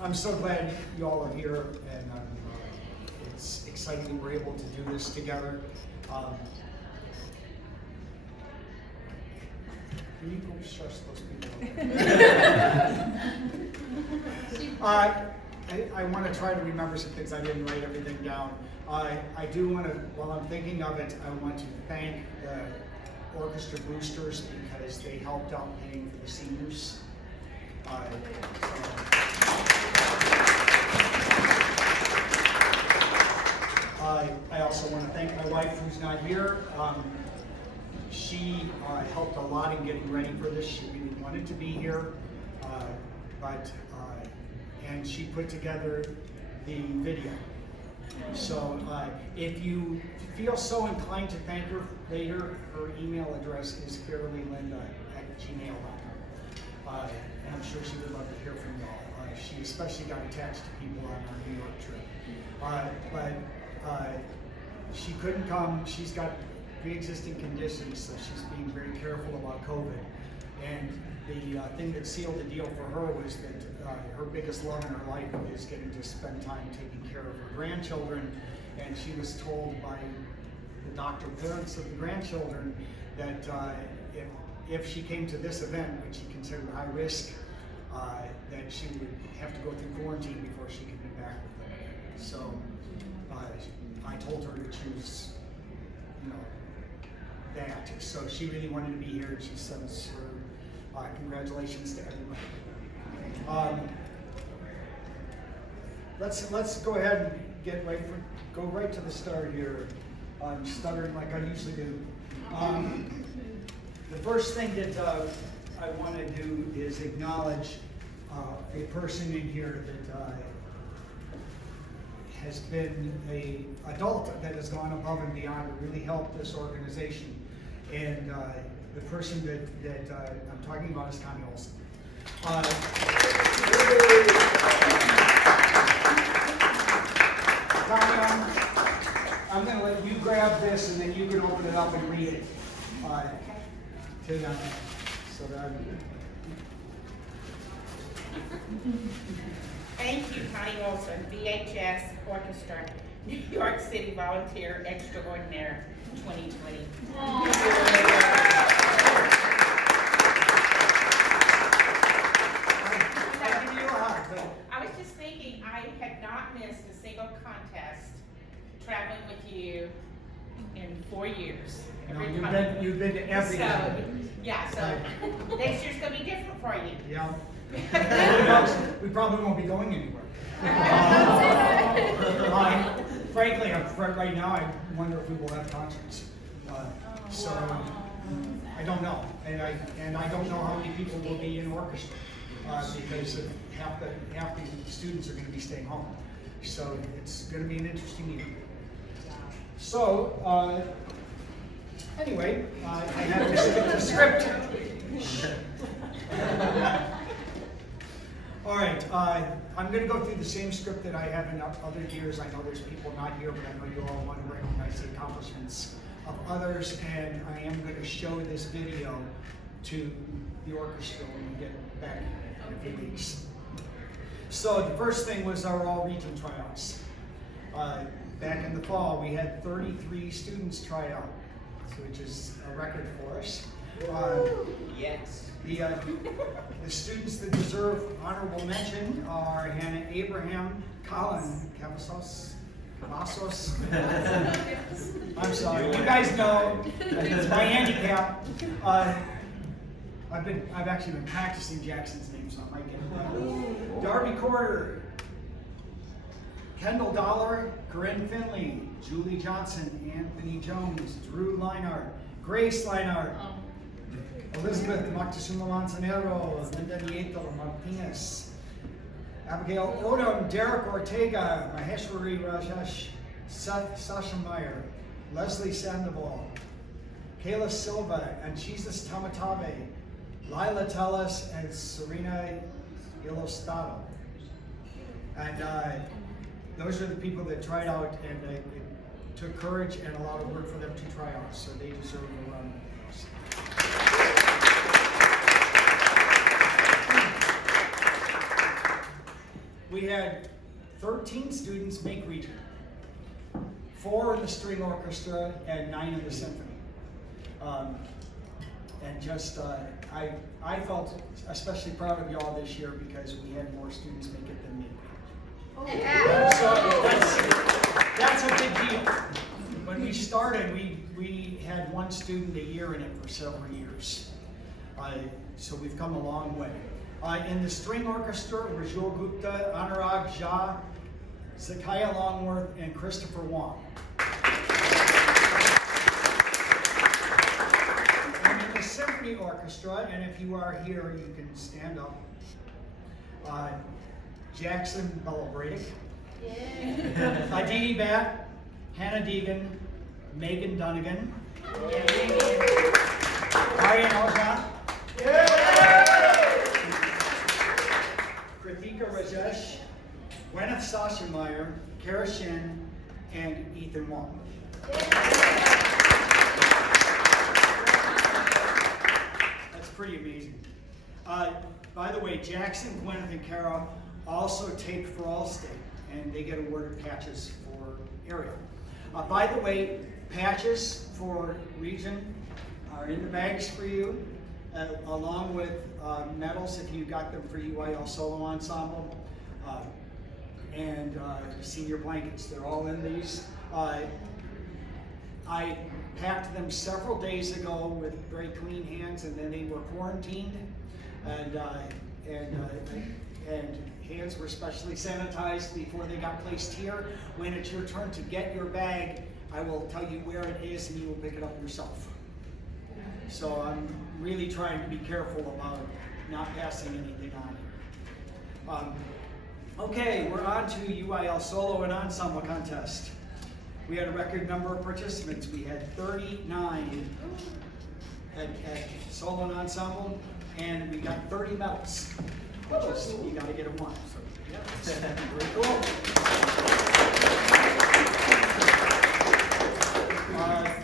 I'm so glad you all are here, and it's exciting that we're able to do this together. Can you go shush those people? I want to try to remember some things. I didn't write everything down. I do want to, while I'm thinking of it, I want to thank the orchestra boosters because they helped out paying for the seniors. I also want to thank my wife, who's not here. She helped a lot in getting ready for this. She really wanted to be here, and she put together the video. So if you feel so inclined to thank her later, her email address is fairlylinda@gmail.com. And I'm sure she would love to hear from y'all. She especially got attached to people on our New York trip. But she couldn't come. She's got pre-existing conditions, so she's being very careful about COVID. And the thing that sealed the deal for her was that her biggest love in her life is getting to spend time taking care of her grandchildren. And she was told by the doctor parents of the grandchildren that if she came to this event, which she considered high risk, that she would have to go through quarantine before she could be back with them. So I told her to choose, that. So she really wanted to be here, and she sends her congratulations to everybody. Let's go ahead and go right to the start here. I'm stuttering like I usually do. The first thing that I want to do is acknowledge a person in here that has been an adult that has gone above and beyond to really help this organization. And the person that I'm talking about is Connie Olson. Connie, I'm going to let you grab this, and then you can open it up and read it. So that Thank you, Connie Olson, VHS Orchestra, New York City Volunteer Extraordinaire 2020. I was just thinking, I had not missed a single contest traveling with you in 4 years. No, you've been to every so next year's going to be different for you. Yeah. We probably won't be going anywhere. Frankly, right now, I wonder if we will have concerts. So I don't know, and I don't know how many people will be in orchestra because half the students are going to be staying home. So it's going to be an interesting year. So anyway, I have to stick to script. All right, I'm going to go through the same script that I have in other years. I know there's people not here, but I know you all want to recognize the accomplishments of others, and I am going to show this video to the orchestra when we get back in a few weeks. So the first thing was our all-region tryouts. Back in the fall, we had 33 students try out, which is a record for us. Yes. The students that deserve honorable mention are Hannah Abraham, Colin Cavazos. I'm sorry, you guys know it's my handicap. I've actually been practicing Jackson's name, so I might get it right. Darby Corder, Kendall Dollar, Corinne Finley, Julie Johnson, Anthony Jones, Drew Leinart, Grace Leinart, Elizabeth Moctezuma Manzanero, Linda Nieto Martinez, Abigail Odom, Derek Ortega, Maheshwari Rajesh, Sasha Meyer, Leslie Sandoval, Kayla Silva, Anchises Tamatave, Lila Tellis, and Serena Ilostado. And those are the people that tried out, and it took courage and a lot of work for them to try out, so they deserve a round of applause. we had 13 students make region, 4 in the string orchestra and 9 in the symphony. And just, I felt especially proud of y'all this year because we had more students make it than me. So that's a big deal. When we started, we had 1 student a year in it for several years. So we've come a long way. In the string orchestra, Rajul Gupta, Anurag Jha, Zakaya Longworth, and Christopher Wong. And in the symphony orchestra, and if you are here, you can stand up. Jackson Bellabradic, Aditi Bat, Hannah Deegan, Megan Dunnigan, Aryan Ojha, Kritika Rajesh, Gwyneth Sashameyer, Kara Shin, and Ethan Wong. That's pretty amazing. By the way, Jackson, Gwyneth, and Kara also taped for Allstate, and they get awarded patches for area. By the way, patches for region are in the bags for you, along with medals if you got them for UIL Solo Ensemble, and senior blankets. They're all in these. I packed them several days ago with very clean hands, and then they were quarantined, and hands were specially sanitized before they got placed here. When it's your turn to get your bag, I will tell you where it is and you will pick it up yourself. So I'm really trying to be careful about not passing anything on here. Okay, we're on to UIL Solo and Ensemble Contest. We had a record number of participants. We had 39 at Solo and Ensemble, and we got 30 medals. Which is, you got to get a 1. So, yeah, that's very cool.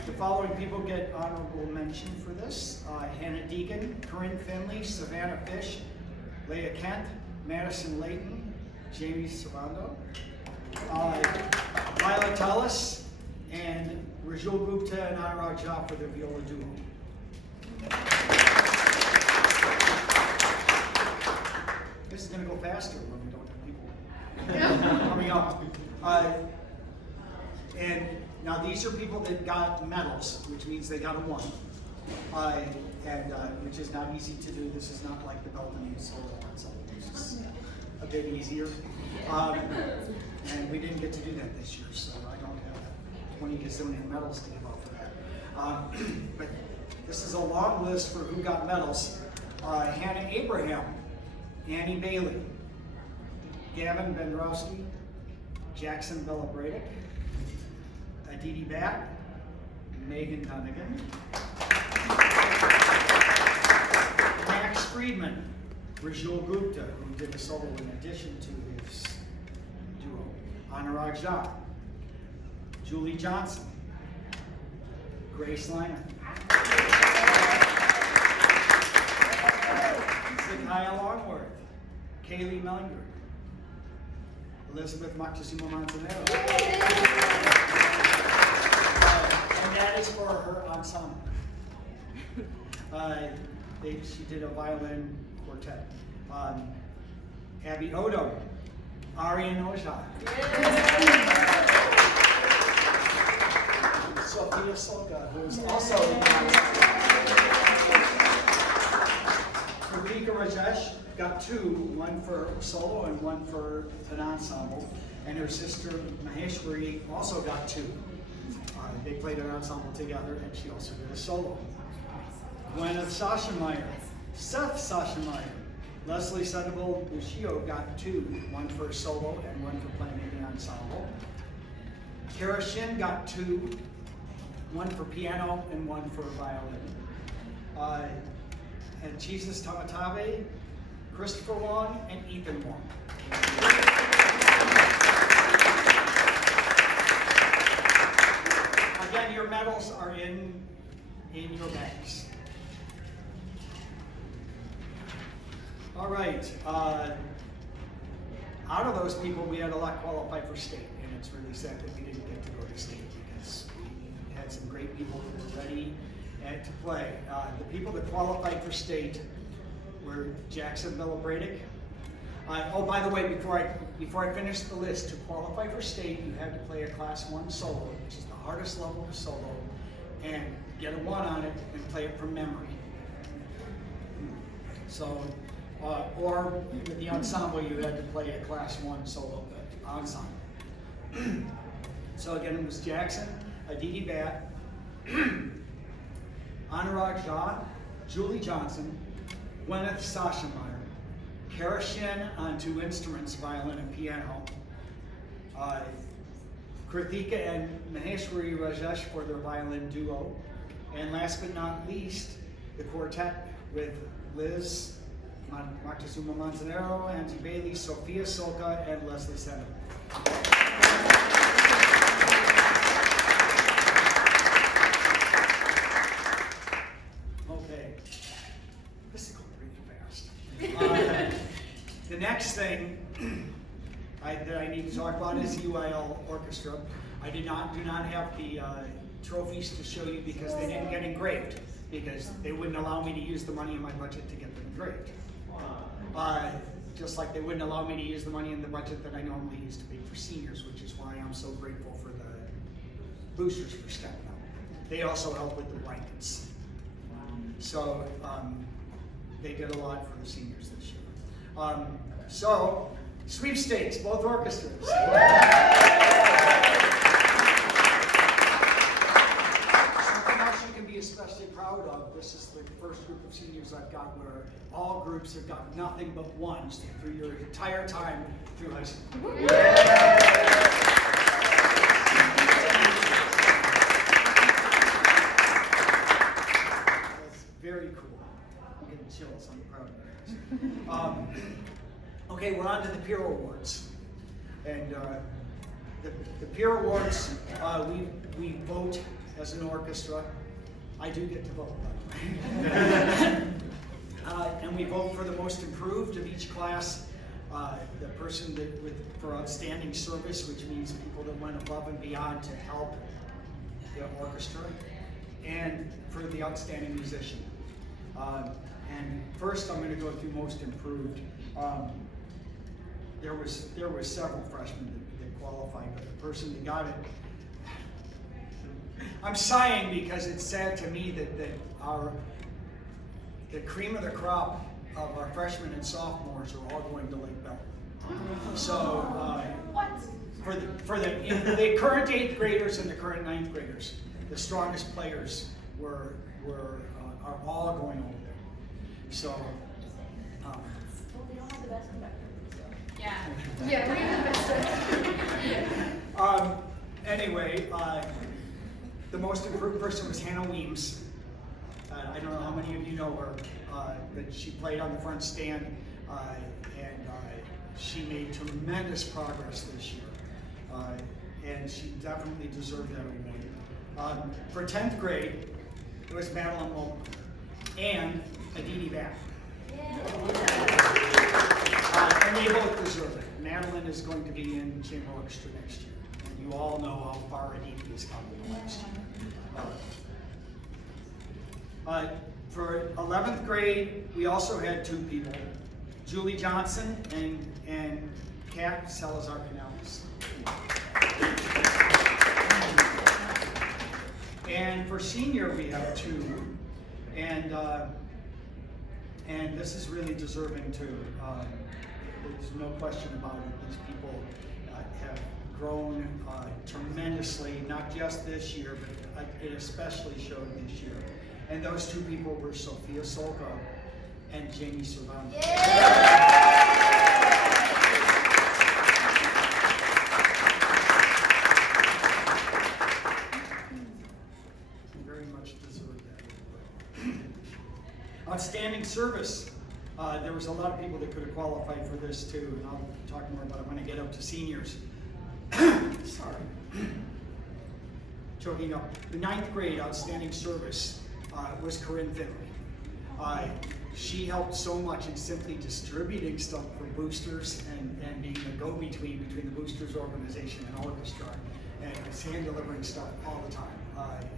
The following people get honorable mention for this. Hannah Deegan, Corinne Finley, Savannah Fish, Leah Kent, Madison Layton, Jamie Servando, Lila Tullis, and Rajul Gupta and Anurag Jha for the viola duo. This is going to go faster when we don't have people coming up. And now these are people that got medals, which means they got a 1, which is not easy to do. This is not like the Belton Solo Ensemble. This is a bit easier. And we didn't get to do that this year, so I don't have 20 gazillion medals to give out for that. But this is a long list for who got medals. Hannah Abraham, Annie Bailey, Gavin Bendrowski, Jackson Bellabradic, Aditi Bat, Megan Dunnigan, Max Friedman, Rajul Gupta, who did a solo in addition to his duo, Anurag Jha, Julie Johnson, Grace Liner, Zakaya Longworth, Kaylee Mellinger, Elizabeth Moctezuma Montanero. And that is for her ensemble. She did a violin quartet. Abby Odom, Aryan Ojha, Sophia Solka, who is also in the Kritika Rajesh got 2, 1 for solo and 1 for an ensemble, and her sister Maheshwari also got 2. They played an ensemble together, and she also did a solo. Gwyneth Sashameyer, Seth Sashameyer, Leslie Sedable Lucio got 2, 1 for solo and 1 for playing in the ensemble. Kara Shin got 2, 1 for piano and 1 for violin. And Jesus Tamatabe, Christopher Wong, and Ethan Wong. Again, your medals are in your bags. All right. out of those people, we had a lot qualify for state, and it's really sad that we didn't get to go to state because we had some great people who were ready to play. The people that qualified for state were Jackson Bellabradic. Oh, by the way, before I finish the list, to qualify for state, you had to play a Class 1 solo, which is the hardest level of solo, and get a 1 on it and play it from memory. So, or with the ensemble, you had to play a Class 1 solo ensemble. So again, it was Jackson, Aditi Bat, Anurag Jha, Julie Johnson, Gwyneth Sashameyer, Kara Shin on 2 instruments, violin and piano, Krithika and Maheshwari Rajesh for their violin duo, and last but not least, the quartet with Liz Moctezuma Manzanero, Angie Bailey, Sophia Solka, and Leslie Senna. Okay, this is going really fast. The next thing that I need to talk about is UIL Orchestra. I do not have the trophies to show you because they didn't get engraved, because they wouldn't allow me to use the money in my budget to get them engraved. Just like they wouldn't allow me to use the money in the budget that I normally use to pay for seniors, which is why I'm so grateful for the boosters for stepping up. They also help with the blankets. So they did a lot for the seniors this year. So, sweepstakes, both orchestras. Especially proud of. This is the first group of seniors I've got where all groups have got nothing but ones through your entire time through high school. That's very cool. I'm getting chills. I'm proud of you guys. Okay, we're on to the peer awards. And the peer awards, we vote as an orchestra. I do get to vote, by the way. And we vote for the most improved of each class, the person for outstanding service, which means people that went above and beyond to help the orchestra, and for the outstanding musician. And first, I'm going to go through most improved. There was several freshmen that qualified, but the person that got it. I'm sighing because it's sad to me that the cream of the crop of our freshmen and sophomores are all going to Lake Belton. So for the current 8th graders and the current 9th graders, the strongest players are all going over there. So. We don't have the best conductor. So. Yeah, we have the best. Anyway. The most improved person was Hannah Weems. I don't know how many of you know her, but she played on the front stand, and she made tremendous progress this year, and she definitely deserved that award. For 10th grade, it was Madeline Moulton and Aditi Bat. And they both deserve it. Madeline is going to be in chamber orchestra next year, and you all know how far Aditi has come in the last year. For 11th grade, we also had 2 people, Julie Johnson and Kat Salazar Canales. And for senior, we have 2, and this is really deserving too. There's no question about it. These people have grown tremendously, not just this year, but it especially showed this year. And those 2 people were Sophia Solka and Jamie Servano. Very much deserve that. Outstanding service. There was a lot of people that could have qualified for this too, and I'll talk more about it when I get up to seniors. Sorry. Choking up. The 9th grade outstanding service was Corinne Finley. she helped so much in simply distributing stuff for boosters and being a go-between between the boosters organization and orchestra, and was hand delivering stuff all the time.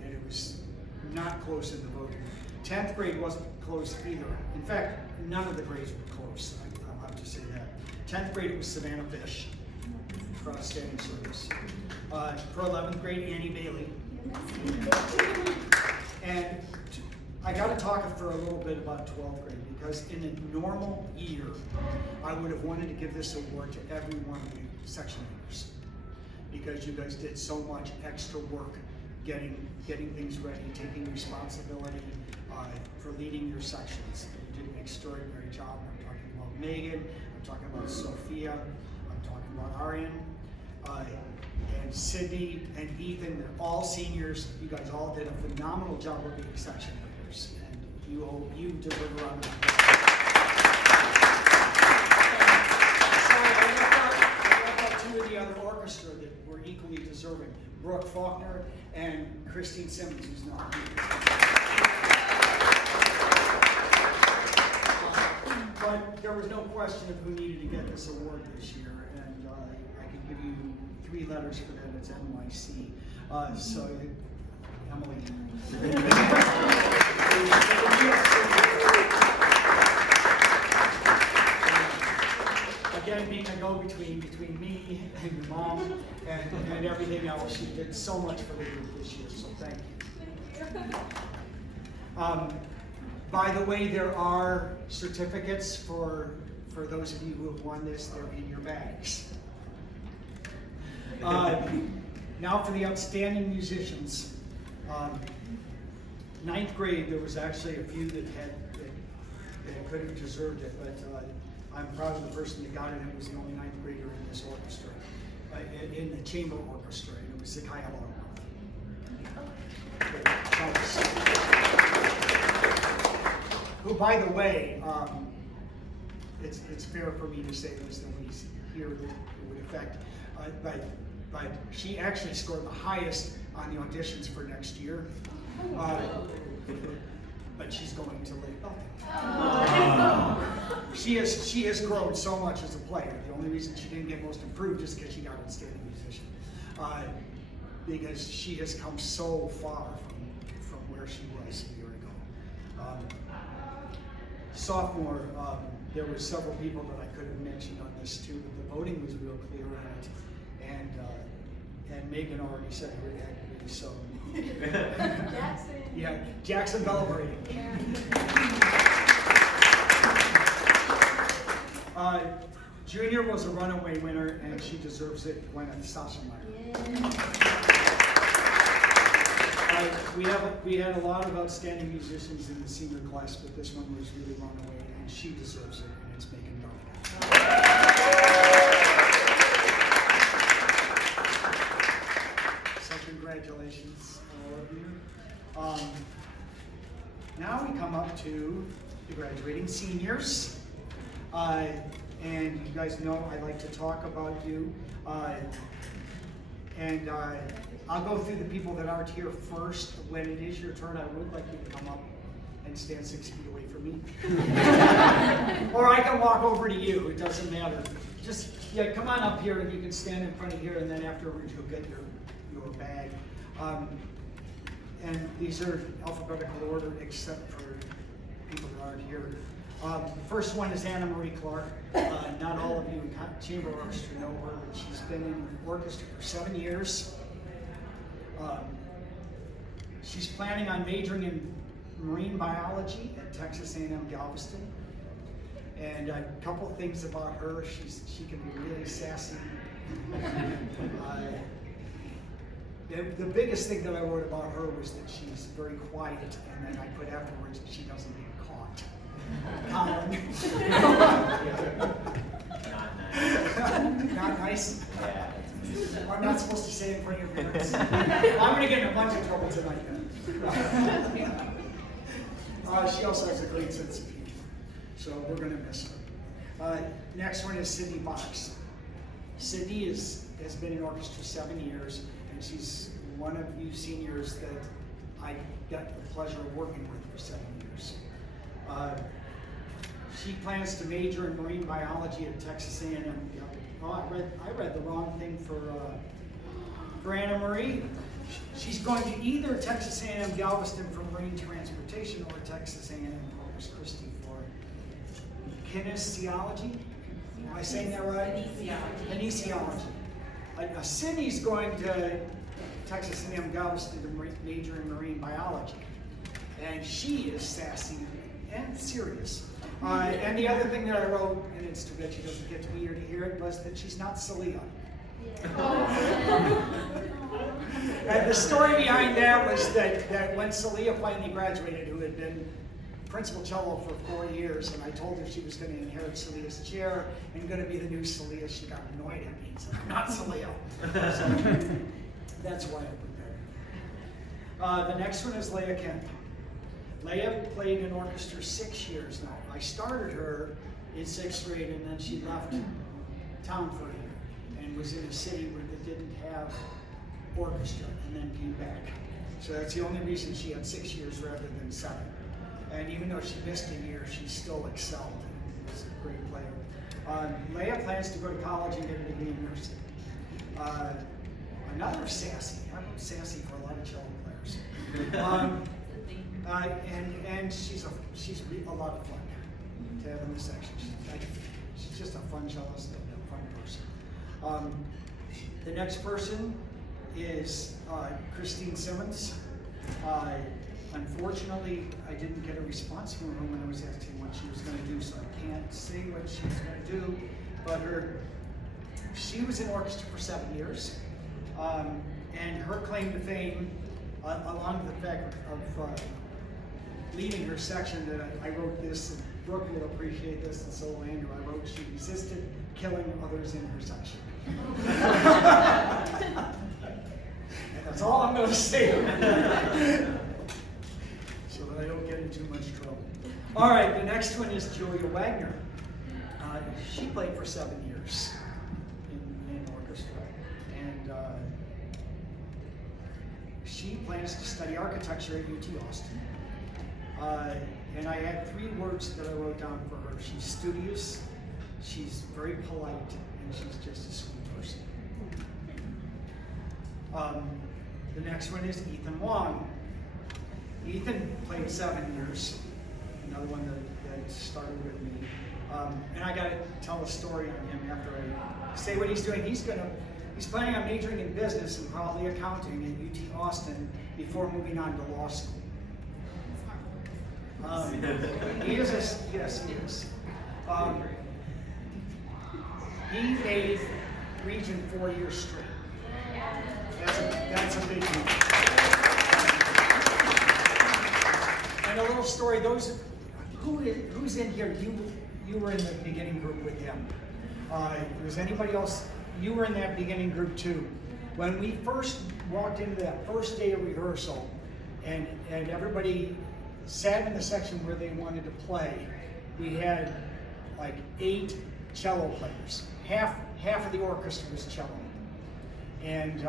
And it was not close in the voting. 10th grade wasn't close either. In fact, none of the grades were close. I'll have to say that. 10th grade it was Savannah Fish for outstanding service. For 11th grade, Annie Bailey. And I got to talk for a little bit about 12th grade, because in a normal year, I would have wanted to give this award to every one of you section leaders, because you guys did so much extra work getting things ready, taking responsibility for leading your sections. You did an extraordinary job. I'm talking about Megan, I'm talking about Sophia, I'm talking about Arian, and Sydney and Ethan. They're all seniors. You guys all did a phenomenal job of being section leaders, and you deliver on that. I left out two of the other orchestra that were equally deserving: Brooke Faulkner and Christine Simmons, who's not here. But there was no question of who needed to get this award this year, and I can give you 3 letters for that. It's NYC. So, Emily. Again, being a go-between between me and your mom and everything else, she did so much for the group this year, so thank you. By the way, there are certificates for those of you who have won this. They're in your bags. Now for the outstanding musicians. 9th grade, there was actually a few that could have deserved it, but I'm proud of the person that got it. It was the only 9th grader in this orchestra, in the chamber orchestra, and it was Zakaya who, by the way, it's fair for me to say this, nobody's here that it would affect, but she actually scored the highest on the auditions for next year. But she's going to Lake Belton. She has grown so much as a player. The only reason she didn't get most improved is because she got outstanding musician. Because she has come so far from where she was a year ago. Sophomore, there were several people that I could have mentioned on this too, but the voting was real clear on it. And Megan already said her activity, so. Jackson. Yeah, Jackson Bellebrady. Junior was a runaway winner, and she deserves it. Gwyneth Sassenmeyer. We had a lot of outstanding musicians in the senior class, but this one was really runaway, and she deserves it, and it's Megan Dark. So congratulations, all of you. Now we come up to the graduating seniors. And you guys know I like to talk about you. I'll go through the people that aren't here first. When it is your turn, I would like you to come up and stand 6 feet away from me. Or I can walk over to you, it doesn't matter. Just, yeah, come on up here and you can stand in front of here, and then afterwards you'll get your bag. And these are alphabetical order except for people that aren't here. First one is Anna Marie Clark. Not all of you in chamber orchestra know her, but she's been in orchestra for 7 years. She's planning on majoring in marine biology at Texas A&M Galveston. And a couple things about her: she can be really sassy. The biggest thing that I wrote about her was that she's very quiet, and then I put afterwards that she doesn't get caught. Not nice. Yeah. I'm not supposed to say it in front of your parents. I'm going to get in a bunch of trouble tonight. She also has a great sense of humor, so we're going to miss her. Next one is Sydney Box. Sydney has been in orchestra 7 years, and she's one of you seniors that I got the pleasure of working with for 7 years. She plans to major in marine biology at Texas A&M. Oh, I read the wrong thing for Anna Marie. She's going to either Texas A&M Galveston for marine transportation or Texas A&M Corpus Christi for kinesiology. Am I saying that right? Kinesiology. Cindy's going to Texas A&M Galveston to major in marine biology. And she is sassy and serious. And the other thing that I wrote, and it's too bad she doesn't get to be here to hear it, was that she's not Celia. And the story behind that was that when Celia finally graduated, who had been principal cello for 4 years, and I told her she was going to inherit Celia's chair and going to be the new Celia, she got annoyed at me and said, I'm not Celia. So that's why I put that. The next one is Leah Kemp. Leah played in orchestra 6 years now. I started her in 6th grade, and then she left town for a year and was in a city where they didn't have orchestra, and then came back. So that's the only reason she had 6 years rather than 7. And even though she missed a year, she still excelled and was a great player. Leah plans to go to college and get a degree in nursing. Another sassy. I'm sassy for a lot of cello players. And she's a lot of fun to have in the section. She's just a fun cellist and a fun person. The next person is Christine Simmons. Unfortunately, I didn't get a response from her when I was asking what she was going to do, so I can't say what she's going to do. But she was in orchestra for 7 years, and her claim to fame, along with the fact of leading her section, that I wrote this, and Brooke will appreciate this, and so will Andrew. I wrote, she resisted killing others in her section. And that's all I'm going to say. So that I don't get in too much trouble. All right, the next one is Julia Wagner. She played for 7 years in orchestra, and she plans to study architecture at UT Austin. And I had 3 words that I wrote down for her. She's studious, she's very polite, and she's just a sweet person. The next one is Ethan Wong. Ethan played 7 years, another one that started with me. And I got to tell a story on him after I say what he's doing. He's planning on majoring in business and probably accounting at UT Austin before moving on to law school. Yes, he is. He made Region 4 years straight. That's a big deal. And a little story, who's in here, you were in the beginning group with him. Was anybody else? You were in that beginning group too. When we first walked into that first day of rehearsal, and everybody sat in the section where they wanted to play, we had like 8 cello players. Half of the orchestra was cello. And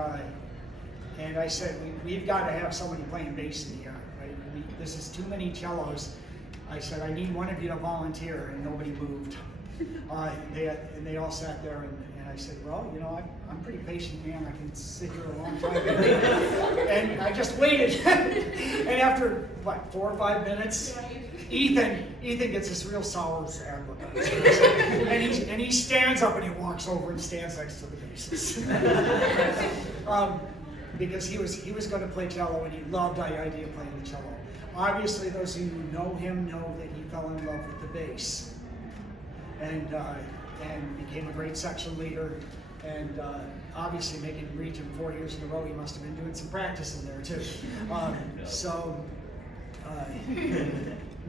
I said, we've got to have somebody playing bass in here. Right? This is too many cellos. I said, I need one of you to volunteer, and nobody moved. They all sat there, and I said, well, you know, I'm pretty patient man. I can sit here a long time. And I just waited. And after, 4 or 5 minutes, Ethan gets this real sour, sad look on his face. And he stands up and he walks over and stands next to the basses. Because he was going to play cello, and he loved the idea of playing the cello. Obviously, those of you who know him know that he fell in love with the bass, and became a great section leader. And obviously, making Region 4 years in a row, he must have been doing some practice in there too.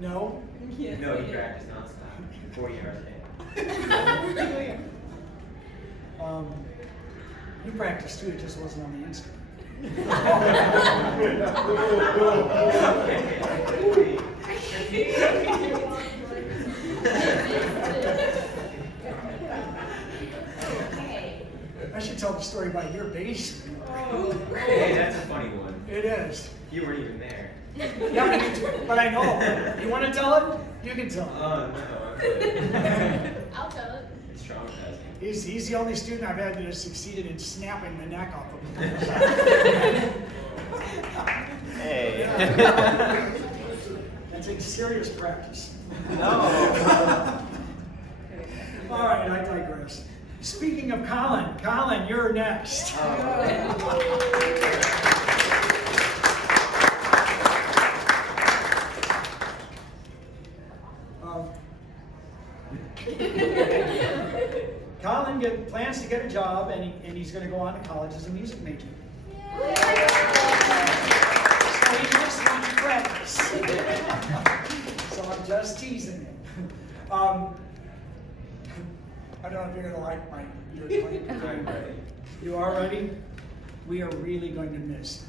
No. Yes. No, he practiced nonstop, 40 hours a day. You practiced too, it just wasn't on the instrument. I should tell the story about your bass. Hey, that's a funny one. It is. You weren't even there. Yeah, but I know. You want to tell it? You can tell it. Oh, no. I'll tell it. It's traumatizing. He's the only student I've had that has succeeded in snapping the neck off of him. Hey. That's a serious practice. No. All right, I digress. Speaking of Colin, you're next. Colin plans to get a job, and he's going to go on to college as a music major. So he just wants to practice. So I'm just teasing him. I don't know if you're going to like your claim. You are ready? We are really going to miss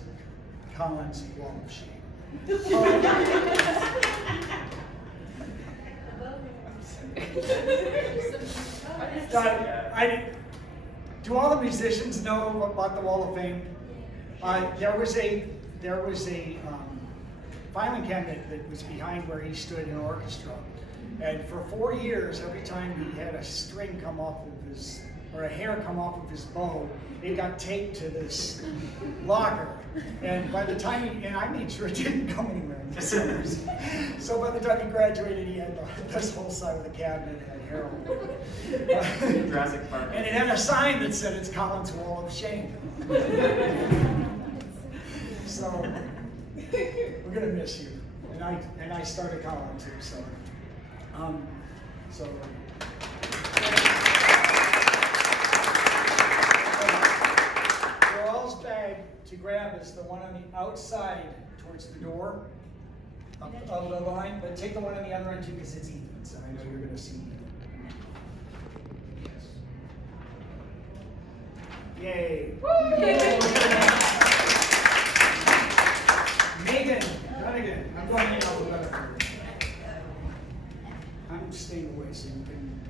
Colin's wall of shame. Do all the musicians know about the Wall of Fame? There was a filing cabinet that was behind where he stood in orchestra, and for 4 years, every time he had a string come off of his, or a hair come off of his bow, it got taped to this locker. And by the time and I made sure it didn't go anywhere in the summers. So by the time he graduated, he had this whole side of the cabinet had hair all over it. Jurassic Park. And it had a sign that said it's Colin's Wall of Shame. So we're gonna miss you. And I started Colin too, so Joel's bag to grab is the one on the outside towards the door of the line, but take the one on the other end too because it's Ethan's, and I know you're gonna see Ethan. Yay! Megan, Dunnigan, I'm going in alphabetical. I'm staying away so you can.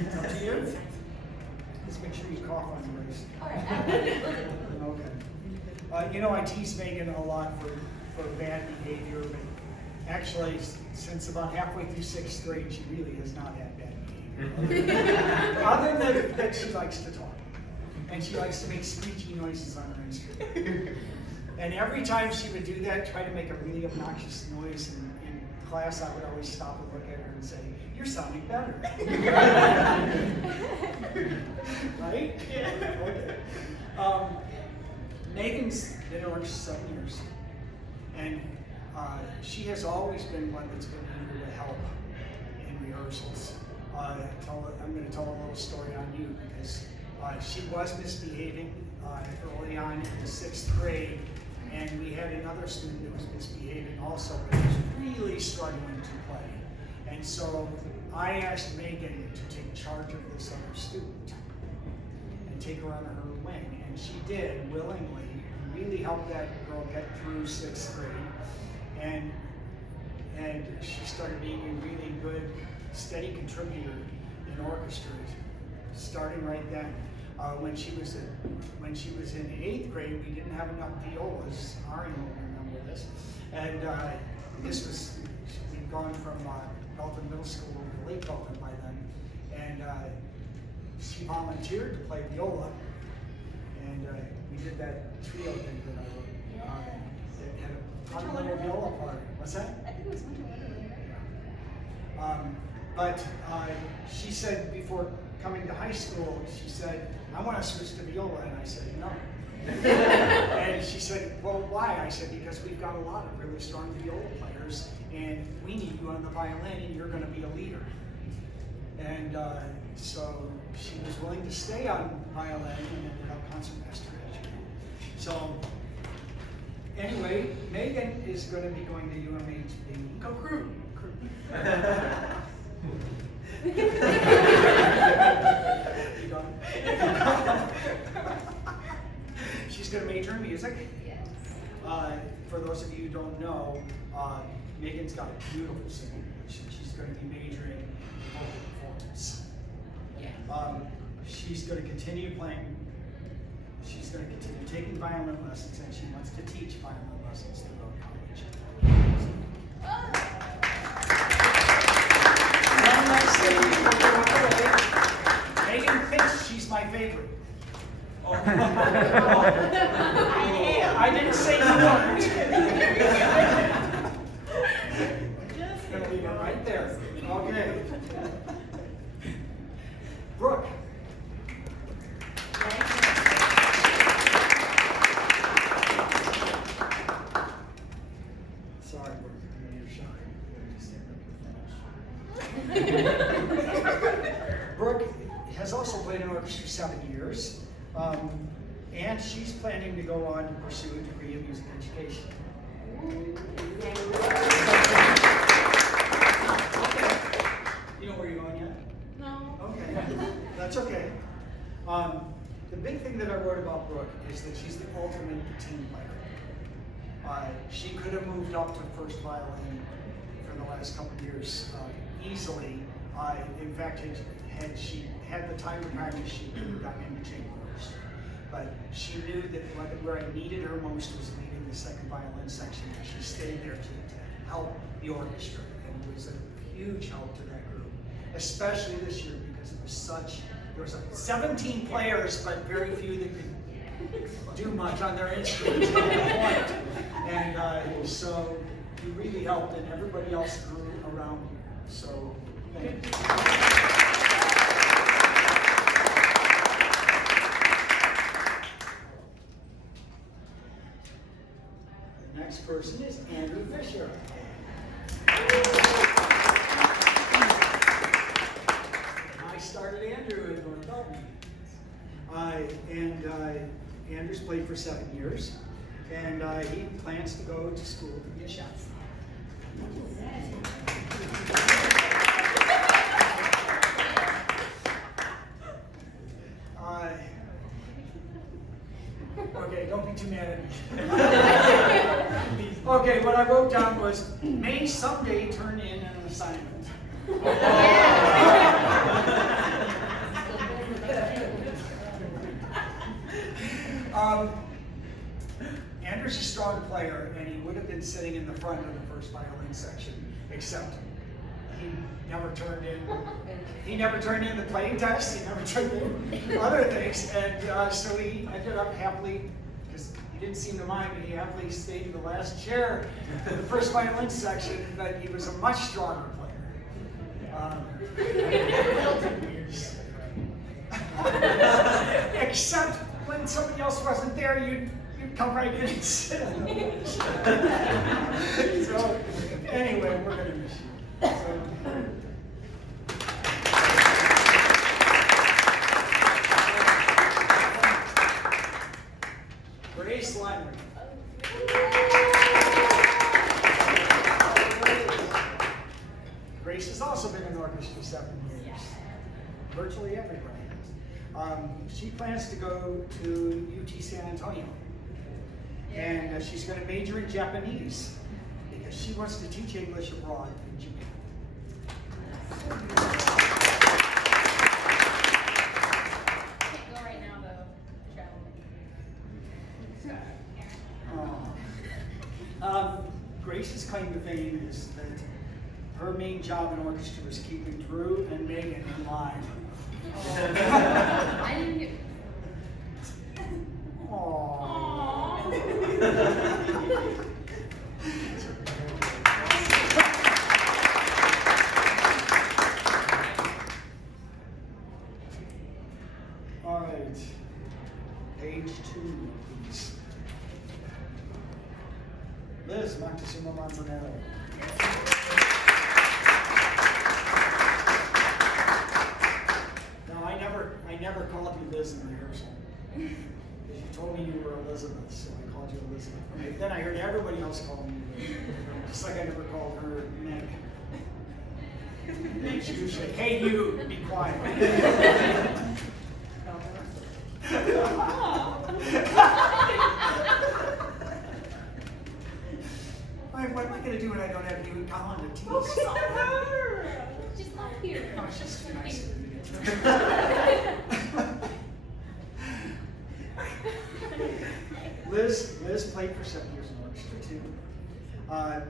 It's up to you. Just make sure you cough on yours. All right. Okay. I tease Megan a lot for bad behavior, but actually, since about halfway through 6th grade, she really has not had bad behavior. Other than that, she likes to talk, and she likes to make screechy noises on her instrument. And every time she would do that, try to make a really obnoxious noise in class, I would always stop and look at her and say, "You're sounding better." Right? Yeah. Okay. Megan's been in orchestra 7 years, and she has always been one that's been eager to help in rehearsals. I'm going to tell a little story on you because she was misbehaving early on in the 6th grade, and we had another student that was misbehaving also, but was really struggling to play. And so I asked Megan to take charge of this other student and take her under her wing, and she did willingly. Really helped that girl get through 6th grade, and she started being a really good, steady contributor in orchestra, starting right then. When she was in 8th grade, we didn't have enough violas. Ari will remember this, and we'd gone from Belton Middle School over to Lake Belton by then, and she volunteered to play viola, and we did that trio thing that I wrote. That had a fun little viola part. What's that? I think it was Winter Wonderland. But she said before coming to high school, she said, "I want to switch to viola," and I said, "No." And she said, "Well, why?" I said, "Because we've got a lot of really strong viola players, and we need you on the violin, and you're going to be a leader." And so she was willing to stay on violin and ended up concertmaster. So anyway, Megan is going to be going to UMHB. Go Crew! You done? She's going to major in music. Yes. For those of you who don't know, Megan's got a beautiful singing voice. She's going to be majoring in vocal performance. Yeah. She's going to continue playing. She's going to continue taking violin lessons, and she wants to teach violin lessons throughout college. Megan thinks she's my favorite. I am. I didn't say you weren't. Just gonna leave it right there. Okay. Brooke. Sorry, Brooke. I know you're shy. Brooke has also played in orchestra for 7 years, and she's planning to go on to pursue a degree in music education. You know where you're going yet? No. Okay, that's okay. The big thing that I wrote about Brooke is that she's the ultimate team player. She could have moved up to first violin for the last couple of years easily. In fact, had she had the time requirements, she could have gotten into chamber orchestra. But she knew that where I needed her most was leading the second violin section, and she stayed there to help the orchestra, and was a huge help to that group, especially this year because it was there was 17 players, but very few that could do much on their instruments at that point. And so you really helped, and everybody else grew around you. So thank you. The next person is Andrew Fisher. I started Andrew in North Belton. Andrew's played for 7 years, and he plans to go to school to be a chef. Okay, don't be too mad at me. Okay, what I wrote down was, may someday turn in an assignment. Andrew's a strong player, and he would have been sitting in the front of the first violin section, except he never turned in the playing test, he never turned in other things, and so he ended up happily, because he didn't seem to mind, but he happily stayed in the last chair in the first violin section, but he was a much stronger player. Except when somebody else wasn't there, you'd come right in and sit on the bench. So, anyway, we're going to miss you. So, Grace Lyman. Grace has also been in orchestra for 7 years. Virtually everybody. She plans to go to UT San Antonio. And she's going to major in Japanese because she wants to teach English abroad in Japan. Can't go right now though. Grace's claim to fame is that her main job in orchestra was keeping Drew and Megan in line. I didn't get. All right, page 2, please. Liz Moctezuma Manzanero. Now, I never called you Liz in rehearsal. You told me you were Elizabeth, so I called you Elizabeth. Okay, then I heard everybody else call me Liz. Just like I never called her Meg. She usually, hey you, be quiet. What am I going to do when I don't have you and Colin to tease? Focus on her. She's not here. Oh, she's too nice of you to get to. Liz played for 7 years in orchestra too.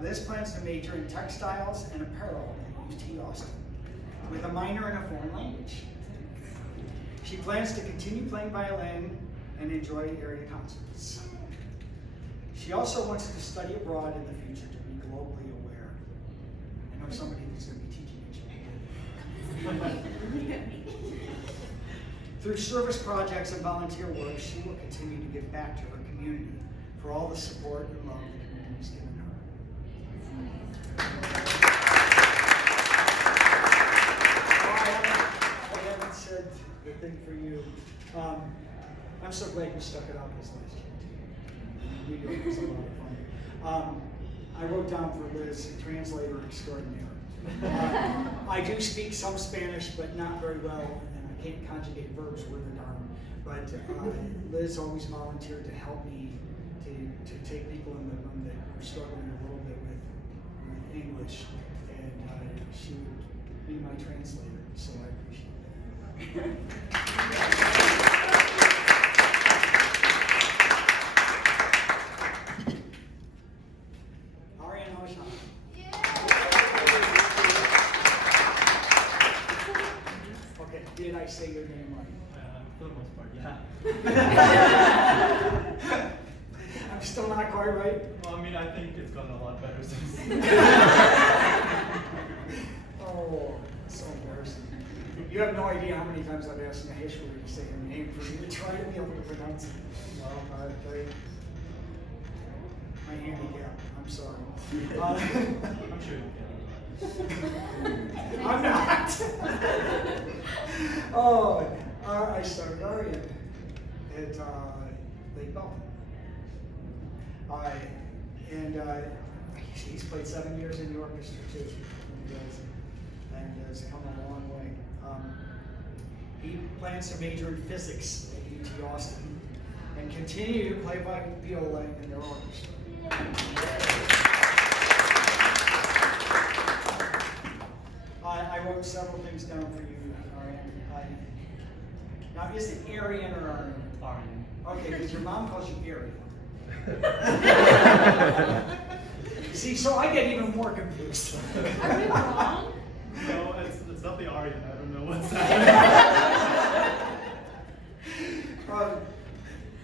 Liz plans to major in textiles and apparel at UT Austin. with a minor in a foreign language. She plans to continue playing violin and enjoy area concerts. She also wants to study abroad in the future to be globally aware. I know somebody who's going to be teaching in Japan. Through service projects and volunteer work, she will continue to give back to her community for all the support and love the community has given her. I haven't said the thing for you. I'm so glad you stuck it out this last year. New York was a lot of fun. I wrote down for Liz, translator extraordinaire. I do speak some Spanish, but not very well, and I can't conjugate verbs worth a darn. But Liz always volunteered to help me to take people in the room that were struggling a little bit with English, and she would be my translator, so I appreciate that. Okay, did I say your name right? For the most part, yeah. I'm still not quite right. Well, I mean, I think it's gotten a lot better since. Oh, so embarrassing. You have no idea how many times I've asked Maheshwari to say her name for me to try to be able to pronounce it. Well, my handicap. I'm sorry. I'm sure you I'm not. Oh, I started Arian at Lake Belton. He's played 7 years in the orchestra too, and has come a long way. He plans to major in physics at UT Austin and continue to play viola in their orchestra. I wrote several things down for you, Arian. Now, is it Arian or Arian? Arian. Okay, because your mom calls you Arian. See, so I get even more confused. Are we wrong? No, it's not the Arian. I don't know what's that.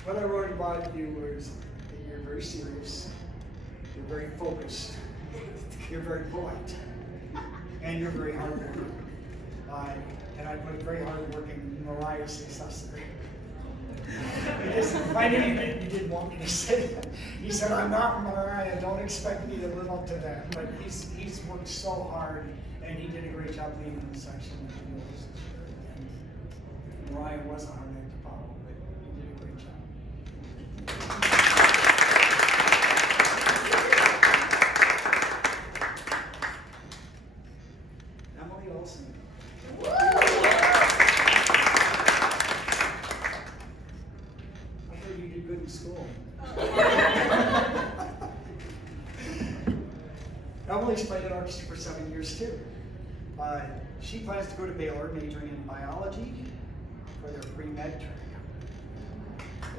What I wrote about you was that you're very serious, you're very focused, you're very polite, and you're very hardworking. And I put very hardworking Mariah's successor. I knew you didn't want me to say that. He said, I'm not Mariah, don't expect me to live up to that. But he's worked so hard, and he did a great job leading the section. And Mariah was a hard act to follow, but he did a great job. Emily Olson. You did good in school. Emily's played at orchestra for 7 years too. She plans to go to Baylor, majoring in biology for their pre-med training.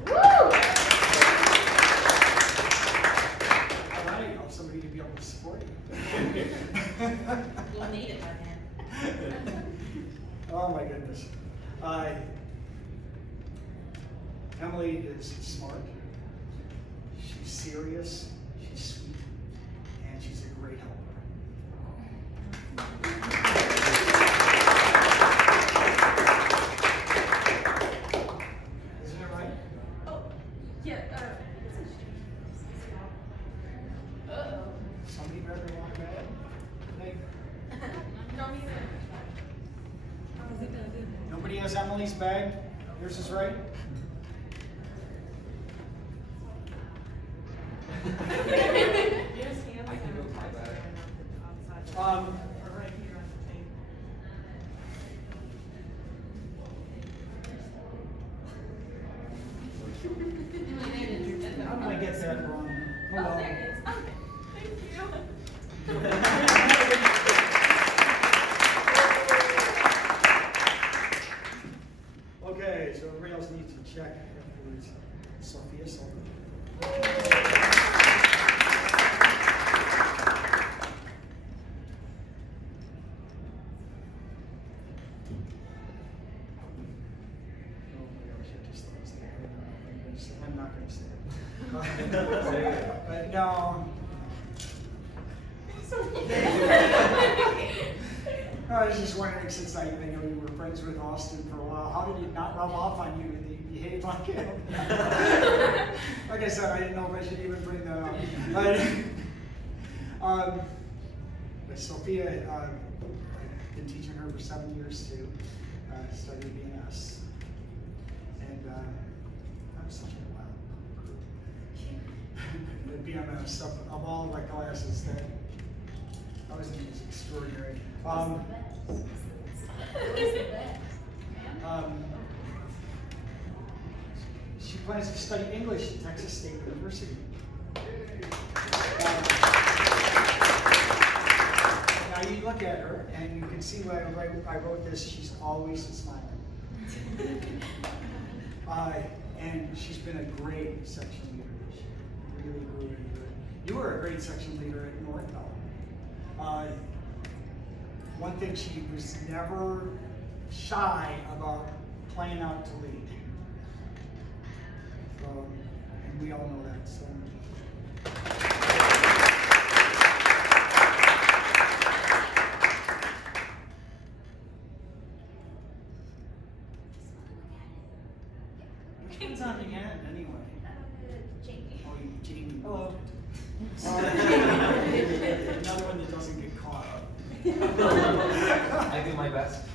Woo! All right, I'll have somebody to be able to support you. We'll need it by then. Oh my goodness. Emily is smart, she's serious, she's sweet, and she's a great helper. Isn't it right? Oh, yeah, uh-oh. Somebody better walk bad? Hey, Don't even. nobody has Emily's bag? Yours is right? How did I get that wrong? Oh, there it is. Okay. Thank you. Okay, so everybody else needs to check afterwards. Sophia Sullivan. going to say it. But no. I was just wondering, since I know you were friends with Austin for a while, how did it not rub off on you that you behaved like him? Like I said, I didn't know if I should even bring that up. But Sophia, I've been teaching her for 7 years too. Studied BNS. And I'm such a wild group. The BMS of all of my classes, that was extraordinary. She plans to study English at Texas State University. Now you look at her and you can see why I wrote this. She's always smiling. And she's been a great section leader. Really, really good. You were a great section leader at North Bell. One thing, she was never shy about playing out to lead. And we all know that. So. Which one's on the end, anyway? Jamie. Oh, Jamie. Hello. Another one that doesn't get caught. I do my best.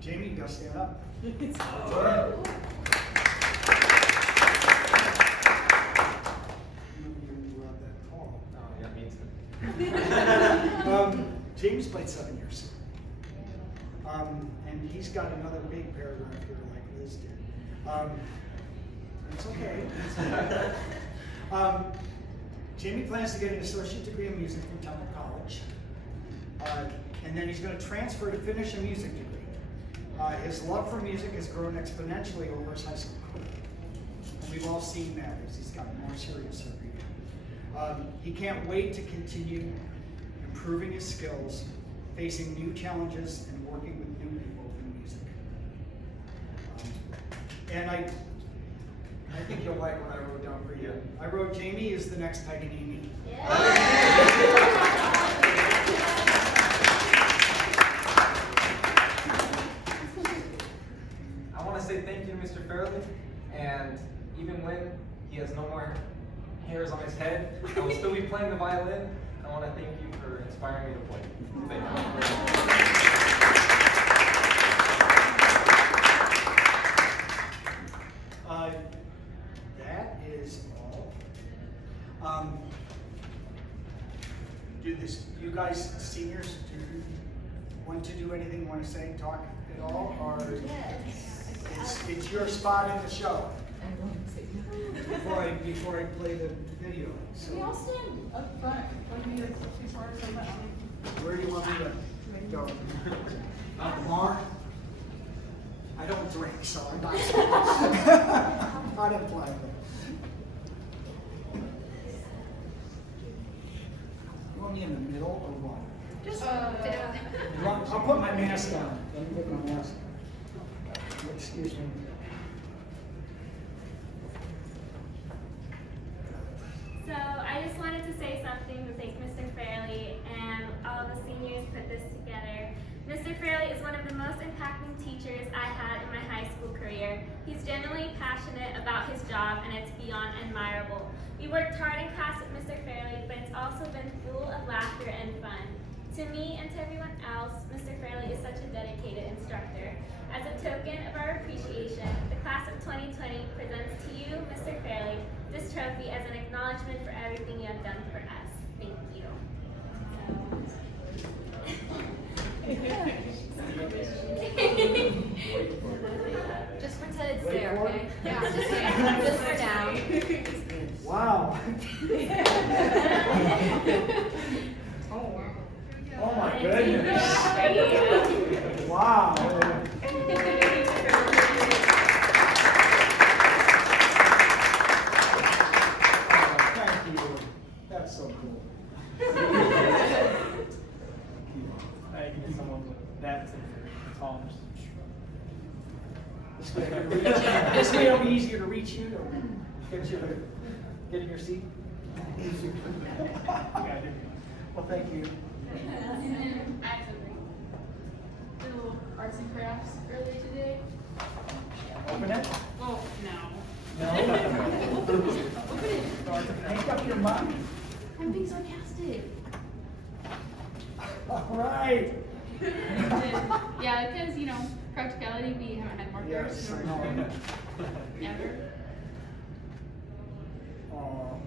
Jamie, you gotta stand up. Oh, yeah, me too. Jamie's played 7 years. And he's got another big paragraph here like Liz did. It's okay. Jamie plans to get an associate degree in music from Temple College. And then he's going to transfer to finish a music degree. His love for music has grown exponentially over his high school career. And we've all seen that as he's gotten more serious every year. He can't wait to continue improving his skills, facing new challenges, and working with new people in music. And I think you'll like what I wrote down for you. I wrote, Jamie is the next Paganini. I want to say thank you to Mr. Fairley, and even when he has no more hairs on his head, I will still be playing the violin. I want to thank you for inspiring me to play. Thank you. That is all. Do this. You guys, seniors, do you want to do anything? Want to say, talk at all, or it's your spot in the show? Before I play the video. So. We all stand up front. Where do you want me to go? Bar? I don't drink, so I'm not. I don't play. You want me in the middle or what? Just I'll put my mask on. Let me put my mask on. Excuse me. So I just wanted to say something to thank Mr. Fairley and all the seniors put this together. Mr. Fairley is one of the most impacting teachers I had in my high school career. He's genuinely passionate about his job, and it's beyond admirable. We worked hard in class with Mr. Fairley, but it's also been full of laughter and fun. To me and to everyone else, Mr. Fairley is such a dedicated instructor. As a token of our appreciation, the class of 2020 presents to you, Mr. Fairley, this trophy as an acknowledgement for everything you have done for us. Thank you. Just pretend it's Wait there, for okay? it? Yeah, just for down. Wow. Oh my goodness. Wow. Thank you. That's so cool. I can get someone with that tall. This way I can reach you. This way it'll be easier to reach you, to get you to get in your seat. Well, thank you. I did a little arts and crafts earlier today. Open it. Oh, no. No. Open it. Make up your mind. I'm being sarcastic. All right. Yeah, because, you know, practicality, we haven't had markers Yes, I in know. ever.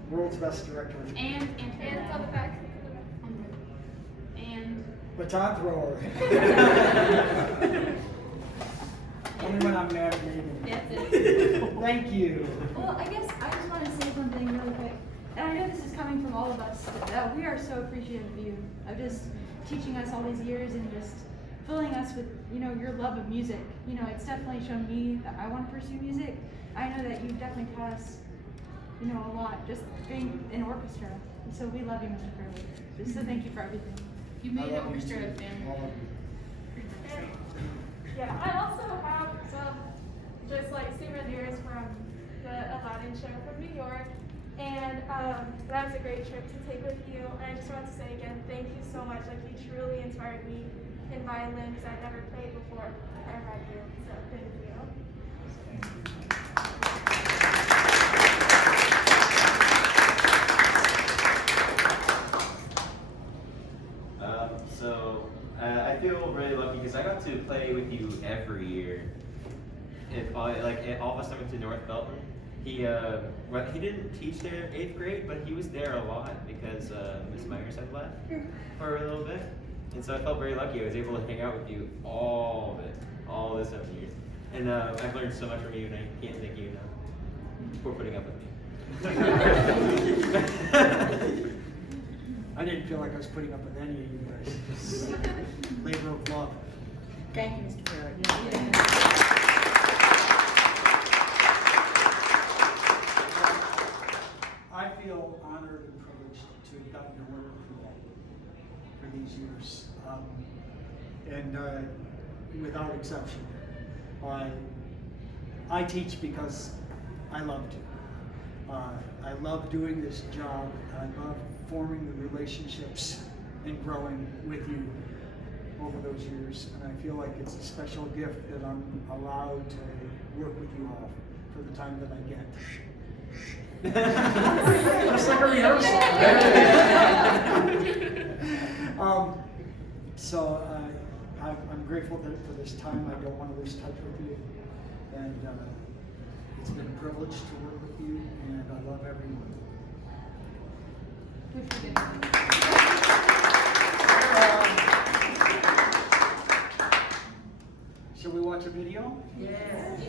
World's best director. And it's on the back. And Baton thrower. Only when I'm mad at me. that's it. Thank you. Well, I guess I just want to say something really quick. And I know this is coming from all of us, that we are so appreciative of you, of just teaching us all these years and just filling us with, you know, your love of music. You know, it's definitely shown me that I want to pursue music. I know that you've definitely taught us, you know, a lot, just being in orchestra. And so we love you, Mr. Curley. Just so thank you for everything. You I made love you orchestra too. a family. All of you. Yeah, I also have some just like souvenirs from the Aladdin show from New York. And that was a great trip to take with you. And I just want to say again, thank you so much. Like you truly inspired me in violin because I'd never played before I had you. So thank you. I feel really lucky because I got to play with you every year. All of us went to North Belton. He didn't teach there 8th grade, but he was there a lot because Miss Myers had left for a little bit, and so I felt very lucky. I was able to hang out with you all the 7 years, and I've learned so much from you, and I can't thank you enough for putting up with me. I didn't feel like I was putting up with any of you guys. Labor of love. Thank you, Mr. Perry. I feel honored and privileged to have gotten to work with you all for these years. And without exception, I teach because I love to. I love doing this job. I love forming the relationships and growing with you over those years. And I feel like it's a special gift that I'm allowed to work with you all for the time that I get. Just like a rehearsal. I'm grateful for this time. I don't want to lose touch with you. And it's been a privilege to work with you, and I love everyone. Shall we watch a video? Yes.